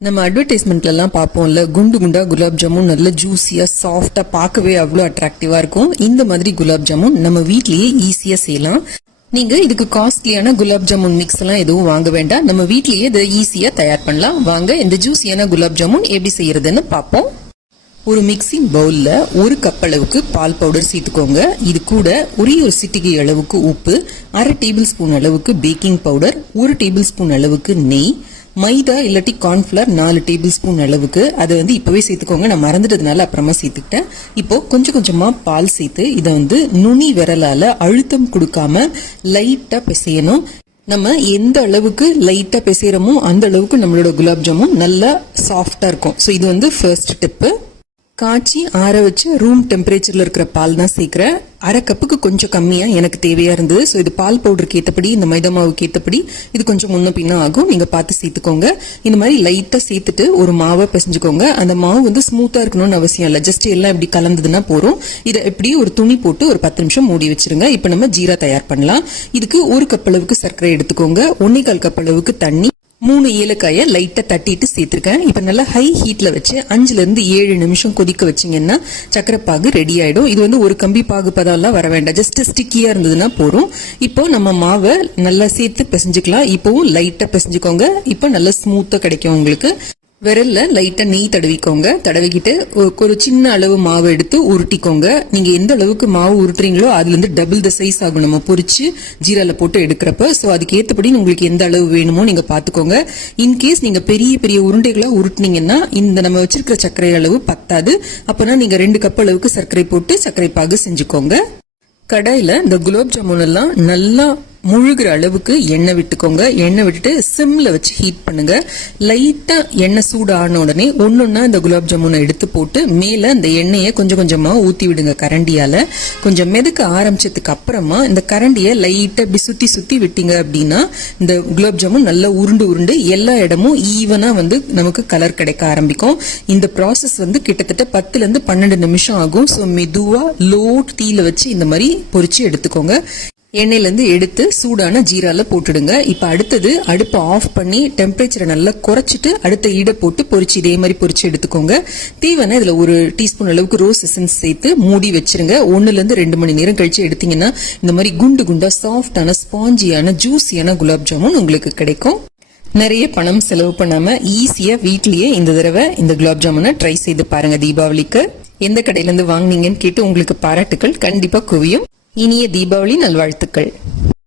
நம்ம அட்வர்டைஸ்மெண்ட்ல எல்லாம் பார்ப்போம்ல, குண்டு குண்டா குலாப் ஜாமுன் நல்ல ஜூசியா சாஃப்டா பார்க்கவே அவ்வளோ அட்ராக்டிவா இருக்கும். இந்த மாதிரி குலாப் ஜாமுன் நம்ம வீட்லயே ஈஸியா செய்யலாம். நீங்க இதுக்கு காஸ்ட்லியான குலாப் ஜாமுன் மிக்ஸ் எல்லாம் எதுவும் வாங்க வேண்டாம். நம்ம வீட்லயே இதை ஈஸியா தயார் பண்ணலாம். வாங்க இந்த ஜூசியான குலாப் ஜாமுன் எப்படி செய்யறதுன்னு பார்ப்போம். ஒரு மிக்சிங் பவுல்ல 1 கப் அளவுக்கு பால் பவுடர் சேர்த்துக்கோங்க. இது கூட ஒரே ஒரு சிட்டிகை அளவுக்கு உப்பு, 1/2 டேபிள் ஸ்பூன் அளவுக்கு பேக்கிங் பவுடர், 1 டேபிள் ஸ்பூன் அளவுக்கு நெய், மைதா இல்லாட்டி கார்ன்ஃபிளவர் 4 டேபிள் ஸ்பூன் அளவுக்கு. அதை இப்பவே சேர்த்துக்கோங்க, நான் மறந்துட்டதுனால அப்புறமா சேர்த்துக்கிட்டேன். இப்போ கொஞ்சம் கொஞ்சமா பால் சேர்த்து இதை நுனி விரலால அழுத்தம் கொடுக்காம லைட்டா பிசையணும். நம்ம எந்த அளவுக்கு லைட்டா பிசைறோமோ அந்த அளவுக்கு நம்மளோட குலாப் ஜாமுன் நல்லா சாஃப்டா இருக்கும். ஸோ இது ஃபர்ஸ்ட் டிப்பு. காய்ச்சி ஆற வச்சு ரூம் டெம்பரேச்சர்ல இருக்கிற பால் தான் சேர்க்கிறேன். 1/2 கப்புக்கு கொஞ்சம் கம்மியா எனக்கு தேவையா இருந்தது. ஸோ இது பால் பவுடருக்கு ஏற்றபடி, இந்த மைதா மாவுக்கு ஏற்றபடி இது கொஞ்சம் முன்ன பின்ன ஆகும். நீங்க பார்த்து சேர்த்துக்கோங்க. இந்த மாதிரி லைட்டா சேர்த்துட்டு ஒரு மாவை பிசைஞ்சுக்கோங்க. அந்த மாவு ஸ்மூத்தா இருக்கணும்னு அவசியம் இல்லை, ஜஸ்ட் எல்லாம் இப்படி கலந்ததுன்னா போறோம். இதை எப்படி ஒரு துணி போட்டு ஒரு 10 நிமிஷம் மூடி வச்சிருங்க. இப்ப நம்ம ஜீரா தயார் பண்ணலாம். இதுக்கு 1 கப் அளவுக்கு சர்க்கரை எடுத்துக்கோங்க, 1/4 கப் அளவுக்கு தண்ணி, 3 ஏலக்காயை லைட்டா தட்டிட்டு சேர்த்திருக்கேன். இப்ப நல்லா ஹை ஹீட்ல வச்சு 5 to 7 நிமிஷம் கொதிக்க வச்சீங்கன்னா சக்கரை பாகு ரெடி ஆயிடும். இது ஒரு கம்பி பாகு பதம்லாம் வர வேண்டாம், ஜஸ்ட் ஸ்டிக்கியா இருந்ததுன்னா போறோம். இப்போ நம்ம மாவை நல்லா சேர்த்து பிசைஞ்சுக்கலாம். இப்பவும் லைட்டா பிசைஞ்சுக்கோங்க. இப்போ நல்லா ஸ்மூத்தா கிடைக்கும் உங்களுக்கு. விரல்ல லைட்டா நெய் தடவிக்கோங்க. தடவிக்கிட்டு ஒரு சின்ன அளவு மாவு எடுத்து உருட்டிக்கோங்க. நீங்க எந்த அளவுக்கு மாவு உருட்டுறீங்களோ அதுல இருந்து டபுள் த சைஸ் ஆகும் நம்ம பொரிச்சு ஜீரால போட்டு எடுக்கிறப்ப. சோ அதுக்கு ஏத்தபடி உங்களுக்கு எந்த அளவு வேணுமோ நீங்க பாத்துக்கோங்க. இன்கேஸ் நீங்க பெரிய பெரிய உருண்டைகளா உருட்டுனீங்கன்னா இந்த நம்ம வச்சிருக்கிற சர்க்கரை அளவு பத்தாது. அப்பனா நீங்க 2 கப் அளவுக்கு சர்க்கரை போட்டு சர்க்கரை பாகு செஞ்சுக்கோங்க. கடாயில இந்த குலாப் ஜாமுன் எல்லாம் நல்லா முழுகிற அளவுக்கு எண்ணெய் விட்டுக்கோங்க. எண்ணெய் விட்டுட்டு சிம்ல வச்சு ஹீட் பண்ணுங்க. லைட்டா எண்ணெய் சூடு ஆன உடனே ஒன்னொன்னா இந்த குலாப் ஜாமுனை எடுத்து போட்டு மேல இந்த எண்ணெயை கொஞ்சம் கொஞ்சமா ஊத்தி விடுங்க கரண்டியால. கொஞ்சம் மிதக்க ஆரம்பிச்சதுக்கு அப்புறமா இந்த கரண்டியை லைட்டா இப்படி சுத்தி சுத்தி விட்டீங்க அப்படின்னா இந்த குலாப் ஜாமுன் நல்லா உருண்டு உருண்டு எல்லா இடமும் ஈவனா நமக்கு கலர் கிடைக்க ஆரம்பிக்கும். இந்த ப்ராசஸ் கிட்டத்தட்ட 10 to 12 நிமிஷம் ஆகும். ஸோ மெதுவா லோ தீல வச்சு இந்த மாதிரி பொரிச்சு எடுத்துக்கோங்க. எண்ணெயில இருந்து எடுத்து சூடான ஜீரால போட்டுடுங்க. இப்ப அடுத்தது அடுப்பை ஆஃப் பண்ணி டெம்பரேச்சரை நல்லா குறைச்சிட்டு அடுத்த ஈட போட்டு பொரிச்சு இதே மாதிரி பொரிச்சு எடுத்துக்கோங்க. தேவையான இதுல 1 டீஸ்பூன் அளவுக்கு ரோஸ் எசன்ஸ் சேர்த்து மூடி வச்சிருங்க. 1 to 2 மணி நேரம் கழிச்சு எடுத்தீங்கன்னா இந்த மாதிரி குண்டு குண்டா சாஃப்டான ஸ்பாஞ்சியான ஜூசியான குலாப் ஜாமுன் உங்களுக்கு கிடைக்கும். நிறைய பணம் செலவு பண்ணாம ஈஸியா வீட்லயே இந்த தடவை இந்த குலாப் ஜாமுனை ட்ரை செய்து பாருங்க. தீபாவளிக்கு எந்த கடையில இருந்து வாங்குனீங்கன்னு கேட்டு உங்களுக்கு பாராட்டுகள் கண்டிப்பா குவியும். இனிய தீபாவளி நல்வாழ்த்துக்கள்.